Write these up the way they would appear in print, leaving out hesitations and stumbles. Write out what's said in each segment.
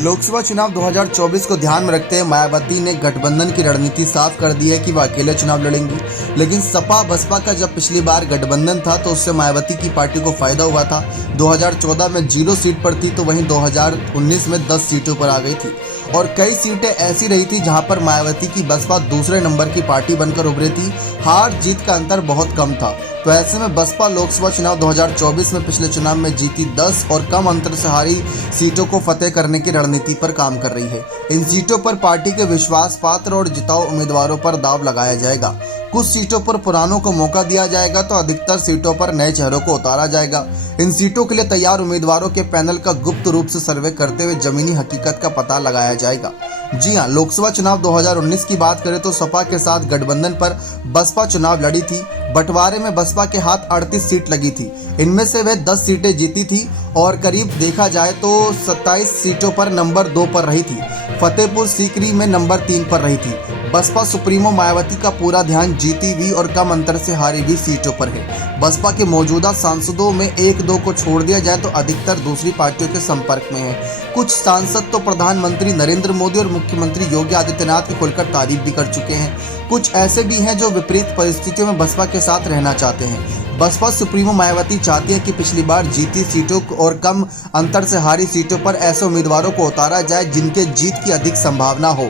लोकसभा चुनाव 2024 को ध्यान में रखते हुए मायावती ने गठबंधन की रणनीति साफ कर दी है कि वह अकेले चुनाव लड़ेंगी। लेकिन सपा बसपा का जब पिछली बार गठबंधन था तो उससे मायावती की पार्टी को फायदा हुआ था। 2014 में 0 सीट पर थी तो वहीं 2019 में 10 सीटों पर आ गई थी और कई सीटें ऐसी रही थी जहां पर मायावती की बसपा दूसरे नंबर की पार्टी बनकर उभरी थी। हार जीत का अंतर बहुत कम था। तो ऐसे में बसपा लोकसभा चुनाव 2024 में पिछले चुनाव में जीती 10 और कम अंतर से हारी सीटों को फतेह करने की रणनीति पर काम कर रही है। इन सीटों पर पार्टी के विश्वास पात्र और जिताऊ उम्मीदवारों पर दांव लगाया जाएगा। कुछ सीटों पर पुरानों को मौका दिया जाएगा तो अधिकतर सीटों पर नए चेहरों को उतारा जाएगा। इन सीटों के लिए तैयार उम्मीदवारों के पैनल का गुप्त रूप से सर्वे करते हुए जमीनी हकीकत का पता लगाया जाएगा। जी हां, लोकसभा चुनाव 2019 की बात करें तो सपा के साथ गठबंधन पर बसपा चुनाव लड़ी थी। बंटवारे में बसपा के हाथ 38 सीट लगी थी। इनमें से वह 10 सीटें जीती थी और करीब देखा जाए तो 27 सीटों पर नंबर 2 पर रही थी। फतेहपुर सीकरी में नंबर 3 पर रही थी। बसपा सुप्रीमो मायावती का पूरा ध्यान जीती हुई और कम अंतर से हारी हुई सीटों पर है। बसपा के मौजूदा सांसदों में 1-2 को छोड़ दिया जाए तो अधिकतर दूसरी पार्टियों के संपर्क में है। कुछ सांसद तो प्रधानमंत्री नरेंद्र मोदी और मुख्यमंत्री योगी आदित्यनाथ की खुलकर तारीफ भी कर चुके हैं। कुछ ऐसे भी हैं जो विपरीत परिस्थितियों में बसपा के साथ रहना चाहते हैं। बसपा सुप्रीमो मायावती चाहती है कि पिछली बार जीती सीटों और कम अंतर से हारी सीटों पर ऐसे उम्मीदवारों को उतारा जाए जिनके जीत की अधिक संभावना हो।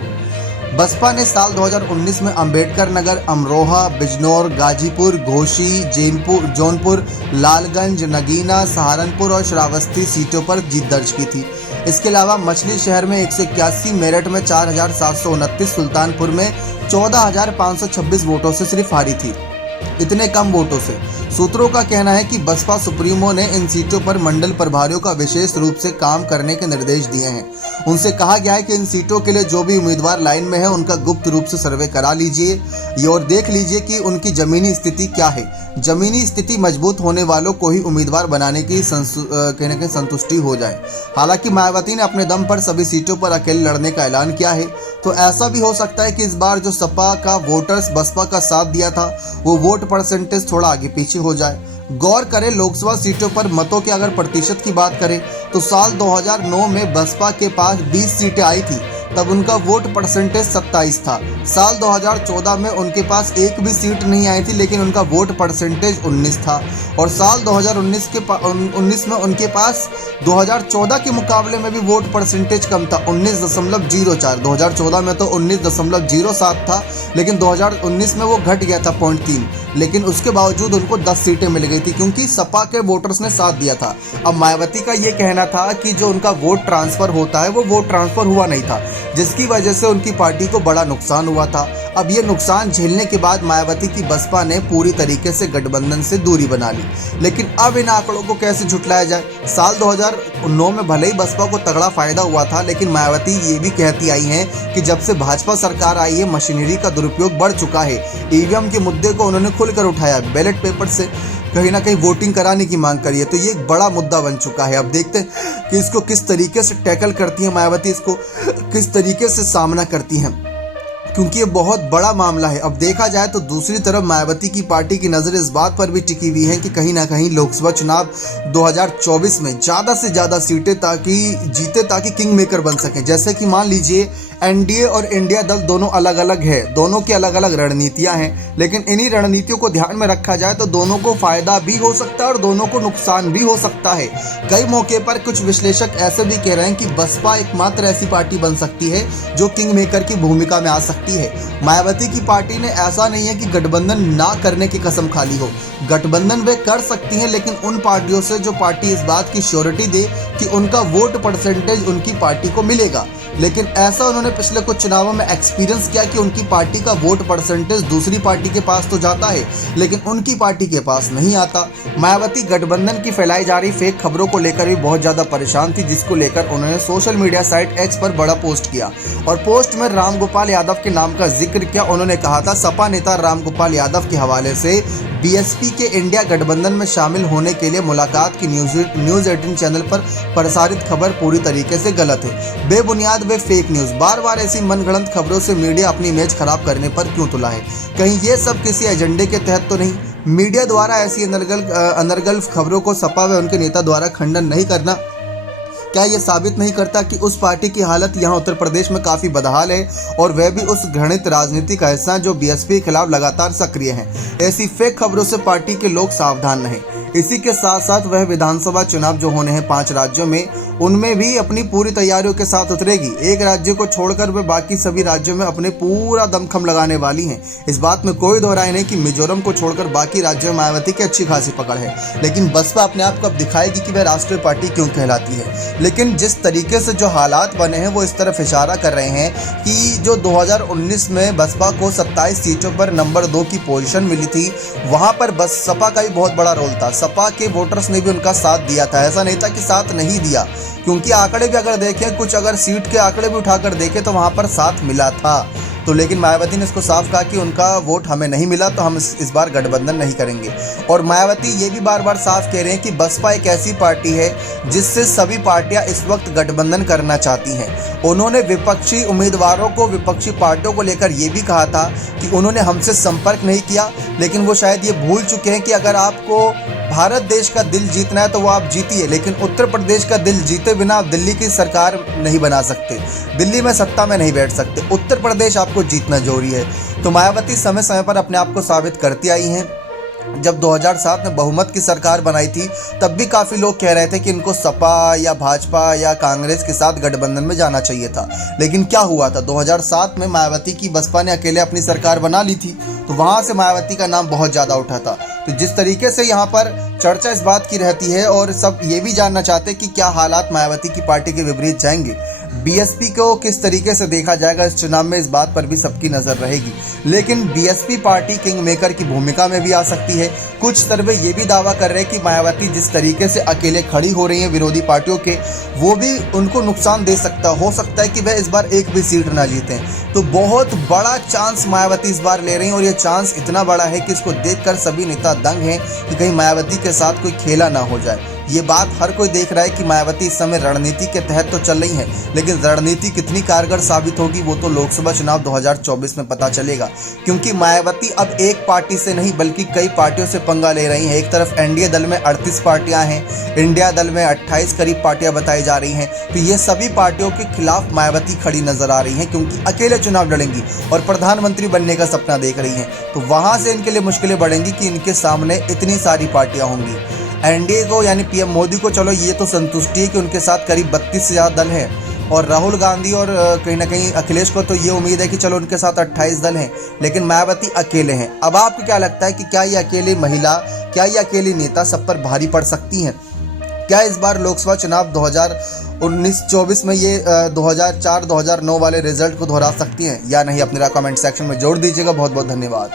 बसपा ने साल 2019 में अंबेडकर नगर, अमरोहा, बिजनौर, गाजीपुर, घोसी, जौनपुर, लालगंज, नगीना, सहारनपुर और श्रावस्ती सीटों पर जीत दर्ज की थी। इसके अलावा मछली शहर में 181, मेरठ में 4729, सुल्तानपुर में 14526 वोटों से सिर्फ हारी थी। इतने कम वोटों से सूत्रों का कहना है कि बसपा सुप्रीमो ने इन सीटों पर मंडल प्रभारियों का विशेष रूप से काम करने के निर्देश दिए हैं। उनसे कहा गया है कि इन सीटों के लिए जो भी उम्मीदवार लाइन में है उनका गुप्त रूप से सर्वे करा लीजिए और देख लीजिए कि उनकी जमीनी स्थिति क्या है। जमीनी स्थिति मजबूत होने वालों को ही उम्मीदवार बनाने की कहने की संतुष्टि हो जाए। हालांकि मायावती ने अपने दम पर सभी सीटों पर अकेले लड़ने का ऐलान किया है। तो ऐसा भी हो सकता है कि इस बार जो सपा का वोटर्स बसपा का साथ दिया था वो वोट परसेंटेज थोड़ा आगे पीछे हो जाए। गौर करें, लोकसभा सीटों पर मतों के अगर प्रतिशत की बात करें तो साल 2009 में बसपा के पास 20 सीटें आई थी, तब उनका वोट परसेंटेज 27 था। साल 2014 में उनके पास एक भी सीट नहीं आई थी लेकिन उनका वोट परसेंटेज 19 था और साल 2019 में उनके पास 2014 के मुकाबले में भी वोट परसेंटेज कम था, 19.04। 2014 में तो 19.07 था लेकिन 2019 में वो घट गया था 0.3, लेकिन उसके बावजूद उनको 10 सीटें मिल गई थी क्योंकि सपा के वोटर्स ने साथ दिया था। अब मायावती का ये कहना था कि जो उनका वोट ट्रांसफर होता है वो वोट ट्रांसफर हुआ नहीं था, जिसकी वजह से उनकी पार्टी को बड़ा नुकसान हुआ था। अब ये नुकसान झेलने के बाद मायावती की बसपा ने पूरी तरीके से गठबंधन से दूरी बना ली। लेकिन अब इन आंकड़ों को कैसे झुटलाया जाए? साल 2009 में भले ही बसपा को तगड़ा फायदा हुआ था लेकिन मायावती ये भी कहती आई हैं कि जब से भाजपा सरकार आई है मशीनरी का दुरुपयोग बढ़ चुका है। ईवीएम के मुद्दे को उन्होंने खुलकर उठाया, बैलेट पेपर से कहीं ना कहीं वोटिंग कराने की मांग करी है। तो ये एक बड़ा मुद्दा बन चुका है। अब देखते हैं कि इसको किस तरीके से टैकल करती है मायावती, इसको किस तरीके से सामना करती हैं, क्योंकि ये बहुत बड़ा मामला है। अब देखा जाए तो दूसरी तरफ मायावती की पार्टी की नज़र इस बात पर भी टिकी हुई है कि कहीं ना कहीं लोकसभा चुनाव 2024 में ज़्यादा से ज़्यादा सीटें ताकि किंग मेकर बन सकें। जैसे कि मान लीजिए एनडीए और इंडिया दल दोनों अलग अलग है, दोनों की अलग अलग रणनीतियां हैं, लेकिन इन्हीं रणनीतियों को ध्यान में रखा जाए तो दोनों को फायदा भी हो सकता है और दोनों को नुकसान भी हो सकता है। कई मौके पर कुछ विश्लेषक ऐसे भी कह रहे हैं कि बसपा एकमात्र ऐसी पार्टी बन सकती है जो किंग मेकर की भूमिका में आ सकती है। मायावती की पार्टी ने ऐसा नहीं है कि गठबंधन ना करने की कसम खा ली हो। गठबंधन वे कर सकती हैं लेकिन उन पार्टियों से जो पार्टी इस बात की श्योरिटी दे कि उनका वोट परसेंटेज उनकी पार्टी को मिलेगा। लेकिन ऐसा उन्होंने पिछले कुछ चुनावों में एक्सपीरियंस किया कि उनकी पार्टी का वोट परसेंटेज दूसरी पार्टी के पास तो जाता है लेकिन उनकी पार्टी के पास नहीं आता। मायावती गठबंधन की फैलाई जा रही फेक खबरों को लेकर भी बहुत ज़्यादा परेशान थी, जिसको लेकर उन्होंने सोशल मीडिया साइट एक्स पर बड़ा पोस्ट किया और पोस्ट में रामगोपाल यादव के नाम का जिक्र किया। उन्होंने कहा था, सपा नेता रामगोपाल यादव के हवाले से बीएसपी के इंडिया गठबंधन में शामिल होने के लिए मुलाकात की न्यूज़ 18 चैनल पर प्रसारित खबर पूरी तरीके से गलत है, बेबुनियाद वे फेक न्यूज़। बार बार ऐसी मनगढ़ंत खबरों से मीडिया अपनी इमेज खराब करने पर क्यों तुला है? कहीं ये सब किसी एजेंडे के तहत तो नहीं? मीडिया द्वारा ऐसी अनर्गल खबरों को सपा व उनके नेता द्वारा खंडन नहीं करना क्या ये साबित नहीं करता कि उस पार्टी की हालत यहाँ उत्तर प्रदेश में काफ़ी बदहाल है और वह भी उस घृणित राजनीति का हिस्सा जो बीएसपी के खिलाफ लगातार सक्रिय है। ऐसी फेक खबरों से पार्टी के लोग सावधान रहें। इसी के साथ साथ वह विधानसभा चुनाव जो होने हैं 5 राज्यों में, उनमें भी अपनी पूरी तैयारियों के साथ उतरेगी। एक राज्य को छोड़कर वह बाकी सभी राज्यों में अपने पूरा दमखम लगाने वाली हैं। इस बात में कोई दो राय नहीं कि मिजोरम को छोड़कर बाकी राज्यों में मायावती की अच्छी खासी पकड़ है, लेकिन बसपा अपने आप को अब दिखाएगी कि वह राष्ट्रीय पार्टी क्यों कहलाती है। लेकिन जिस तरीके से जो हालात बने हैं वो इस तरफ इशारा कर रहे हैं कि जो 2019 में बसपा को 27 सीटों पर नंबर 2 की पोजीशन मिली थी, वहां पर सपा का भी बहुत बड़ा रोल था। सपा के वोटर्स ने भी उनका साथ दिया था, ऐसा नहीं था कि साथ नहीं दिया, क्योंकि आंकड़े भी अगर देखें, कुछ अगर सीट के आंकड़े भी उठाकर देखें तो वहां पर साथ मिला था। तो लेकिन मायावती ने इसको साफ कहा कि उनका वोट हमें नहीं मिला तो हम इस बार गठबंधन नहीं करेंगे। और मायावती ये भी बार बार साफ कह रहे हैं कि बसपा एक ऐसी पार्टी है जिससे सभी पार्टियां इस वक्त गठबंधन करना चाहती हैं। उन्होंने विपक्षी उम्मीदवारों को, विपक्षी पार्टियों को लेकर ये भी कहा था कि उन्होंने हमसे संपर्क नहीं किया, लेकिन वो शायद ये भूल चुके हैं कि अगर आपको भारत देश का दिल जीतना है तो वो आप जीतिए, लेकिन उत्तर प्रदेश का दिल जीते बिना आप दिल्ली की सरकार नहीं बना सकते, दिल्ली में सत्ता में नहीं बैठ सकते। उत्तर प्रदेश आपको जीतना जरूरी है। तो मायावती समय समय पर अपने आप को साबित करती आई हैं। जब 2007 में बहुमत की सरकार बनाई थी तब भी काफ़ी लोग कह रहे थे कि इनको सपा या भाजपा या कांग्रेस के साथ गठबंधन में जाना चाहिए था, लेकिन क्या हुआ था, 2007 में मायावती की बसपा ने अकेले अपनी सरकार बना ली थी, तो वहाँ से मायावती का नाम बहुत ज़्यादा उठा था। तो जिस तरीके से यहाँ पर चर्चा इस बात की रहती है और सब ये भी जानना चाहते हैं कि क्या हालात मायावती की पार्टी के विपरीत जाएंगे, बीएसपी को किस तरीके से देखा जाएगा इस चुनाव में, इस बात पर भी सबकी नज़र रहेगी। लेकिन बीएसपी पार्टी किंग मेकर की भूमिका में भी आ सकती है। कुछ सर्वे ये भी दावा कर रहे हैं कि मायावती जिस तरीके से अकेले खड़ी हो रही हैं विरोधी पार्टियों के, वो भी उनको नुकसान दे सकता, हो सकता है कि वह इस बार एक भी सीट ना जीतें। तो बहुत बड़ा चांस मायावती इस बार ले रही हैं और ये चांस इतना बड़ा है कि इसको देखकर सभी नेता दंग हैं कि कहीं मायावती के साथ कोई खेला ना हो जाए। ये बात हर कोई देख रहा है कि मायावती इस समय रणनीति के तहत तो चल रही है, लेकिन रणनीति कितनी कारगर साबित होगी वो तो लोकसभा चुनाव 2024 में पता चलेगा, क्योंकि मायावती अब एक पार्टी से नहीं बल्कि कई पार्टियों से पंगा ले रही हैं। एक तरफ एनडीए दल में 38 पार्टियां हैं, इंडिया दल में 28 करीब पार्टियां बताई जा रही हैं। तो ये सभी पार्टियों के खिलाफ मायावती खड़ी नजर आ रही हैं, क्योंकि अकेले चुनाव लड़ेंगी और प्रधानमंत्री बनने का सपना देख रही हैं। तो वहां से इनके लिए मुश्किलें बढ़ेंगी कि इनके सामने इतनी सारी पार्टियां होंगी। एनडीए को यानी पीएम मोदी को चलो ये तो संतुष्टि है कि उनके साथ करीब 32 से ज़्यादा दल हैं, और राहुल गांधी और कहीं ना कहीं अखिलेश को तो ये उम्मीद है कि चलो उनके साथ 28 दल हैं, लेकिन मायावती अकेले हैं। अब आपको क्या लगता है कि क्या ये अकेली महिला, क्या ये अकेली नेता सब पर भारी पड़ सकती हैं? क्या इस बार लोकसभा चुनाव 2019-24 में ये 2004-2009 वाले रिजल्ट को दोहरा सकती हैं या नहीं? अपने कमेंट सेक्शन में जोड़ दीजिएगा। बहुत बहुत धन्यवाद।